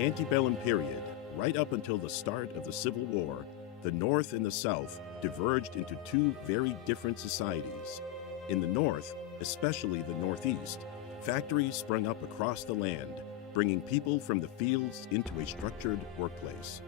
antebellum period, right up until the start of the Civil War, the North and the South diverged into two very different societies. In the North, especially the Northeast, factories sprung up across the land, bringing people from the fields into a structured workplace.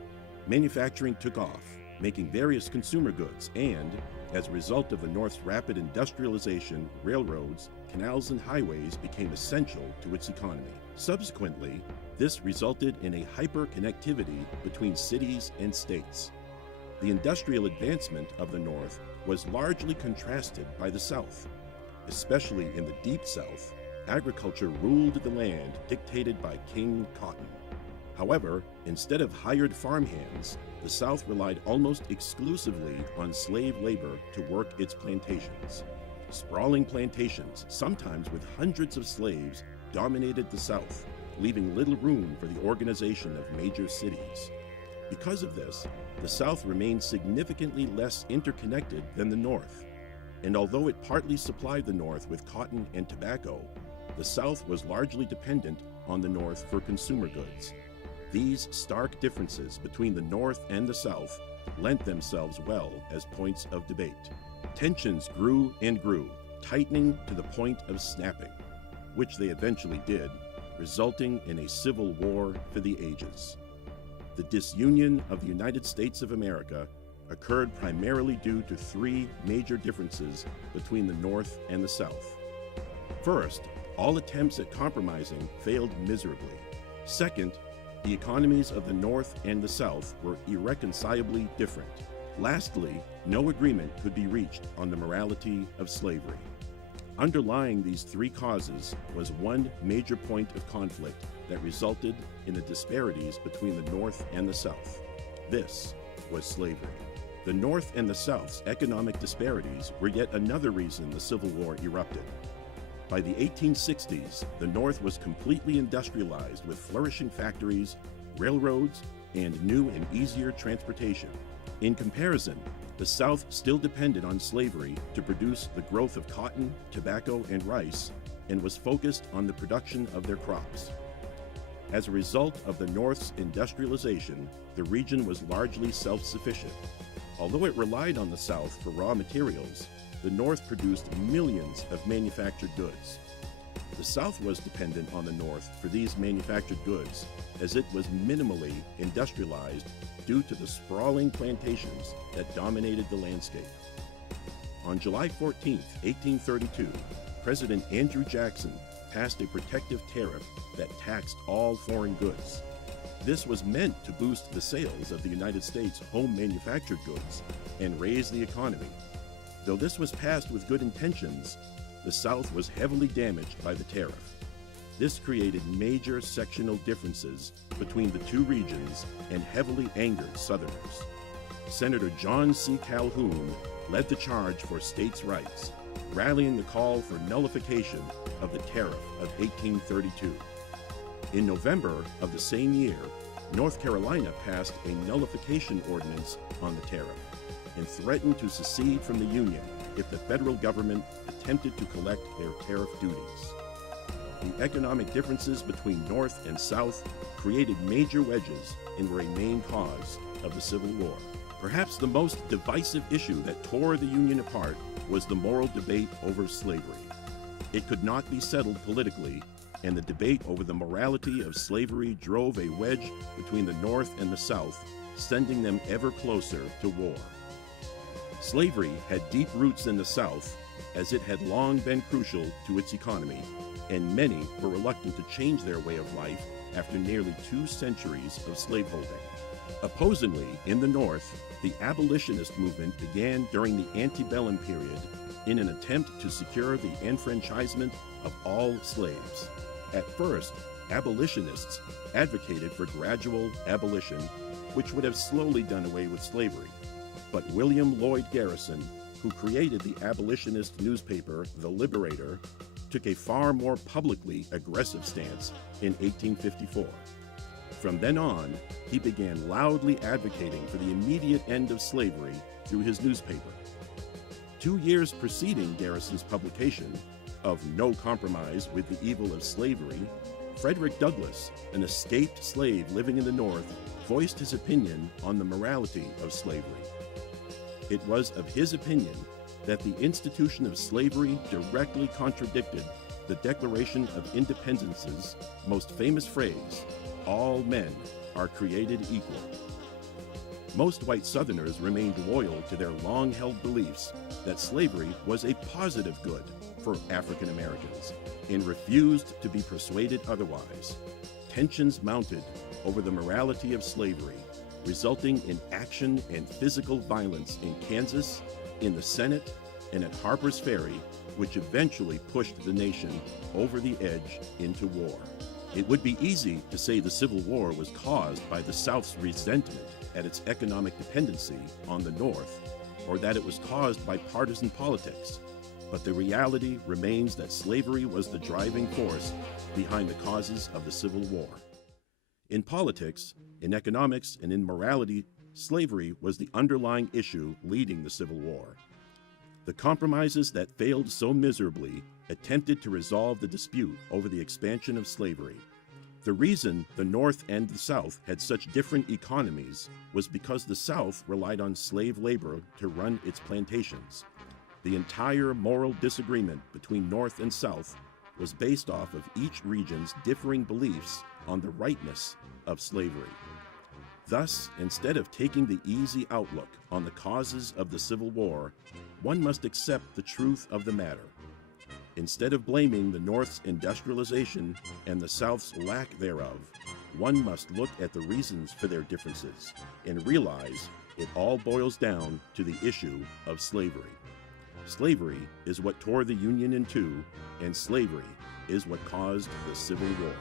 Manufacturing took off, making various consumer goods, and, as a result of the North's rapid industrialization, railroads, canals, and highways became essential to its economy. Subsequently, this resulted in a hyper-connectivity between cities and states. The industrial advancement of the North was largely contrasted by the South. Especially in the Deep South, agriculture ruled the land dictated by King Cotton. However, instead of hired farmhands, the South relied almost exclusively on slave labor to work its plantations. Sprawling plantations, sometimes with hundreds of slaves, dominated the South, leaving little room for the organization of major cities. Because of this, the South remained significantly less interconnected than the North. And although it partly supplied the North with cotton and tobacco, the South was largely dependent on the North for consumer goods. These stark differences between the North and the South lent themselves well as points of debate. Tensions grew and grew, tightening to the point of snapping, which they eventually did, resulting in a civil war for the ages. The disunion of the United States of America occurred primarily due to three major differences between the North and the South. First, all attempts at compromising failed miserably. Second, the economies of the North and the South were irreconcilably different. Lastly, no agreement could be reached on the morality of slavery. Underlying these three causes was one major point of conflict that resulted in the disparities between the North and the South. This was slavery. The North and the South's economic disparities were yet another reason the Civil War erupted. By the 1860s, the North was completely industrialized with flourishing factories, railroads, and new and easier transportation. In comparison, the South still depended on slavery to produce the growth of cotton, tobacco, and rice, and was focused on the production of their crops. As a result of the North's industrialization, the region was largely self-sufficient. Although it relied on the South for raw materials, the North produced millions of manufactured goods. The South was dependent on the North for these manufactured goods, as it was minimally industrialized due to the sprawling plantations that dominated the landscape. On July 14, 1832, President Andrew Jackson passed a protective tariff that taxed all foreign goods. This was meant to boost the sales of the United States' home manufactured goods and raise the economy. Though this was passed with good intentions, the South was heavily damaged by the tariff. This created major sectional differences between the two regions and heavily angered Southerners. Senator John C. Calhoun led the charge for states' rights, rallying the call for nullification of the tariff of 1832. In November of the same year, North Carolina passed a nullification ordinance on the tariff and threatened to secede from the Union if the federal government attempted to collect their tariff duties. The economic differences between North and South created major wedges and were a main cause of the Civil War. Perhaps the most divisive issue that tore the Union apart was the moral debate over slavery. It could not be settled politically, and the debate over the morality of slavery drove a wedge between the North and the South, sending them ever closer to war. Slavery had deep roots in the South, as it had long been crucial to its economy, and many were reluctant to change their way of life after nearly 2 centuries of slaveholding. Opposingly, in the North, the abolitionist movement began during the antebellum period in an attempt to secure the enfranchisement of all slaves. At first, abolitionists advocated for gradual abolition, which would have slowly done away with slavery. But William Lloyd Garrison, who created the abolitionist newspaper The Liberator, took a far more publicly aggressive stance in 1854. From then on, he began loudly advocating for the immediate end of slavery through his newspaper. 2 years preceding Garrison's publication of No Compromise with the Evil of Slavery, Frederick Douglass, an escaped slave living in the North, voiced his opinion on the morality of slavery. It was of his opinion that the institution of slavery directly contradicted the Declaration of Independence's most famous phrase, "All men are created equal." Most white Southerners remained loyal to their long-held beliefs that slavery was a positive good for African Americans and refused to be persuaded otherwise. Tensions mounted over the morality of slavery, resulting in action and physical violence in Kansas, in the Senate, and at Harper's Ferry, which eventually pushed the nation over the edge into war. It would be easy to say the Civil War was caused by the South's resentment at its economic dependency on the North, or that it was caused by partisan politics. But the reality remains that slavery was the driving force behind the causes of the Civil War. In politics, in economics, and in morality, slavery was the underlying issue leading the Civil War. The compromises that failed so miserably attempted to resolve the dispute over the expansion of slavery. The reason the North and the South had such different economies was because the South relied on slave labor to run its plantations. The entire moral disagreement between North and South was based off of each region's differing beliefs on the rightness of slavery. Thus, instead of taking the easy outlook on the causes of the Civil War, one must accept the truth of the matter. Instead of blaming the North's industrialization and the South's lack thereof, one must look at the reasons for their differences and realize it all boils down to the issue of slavery. Slavery is what tore the Union in two, and slavery is what caused the Civil War.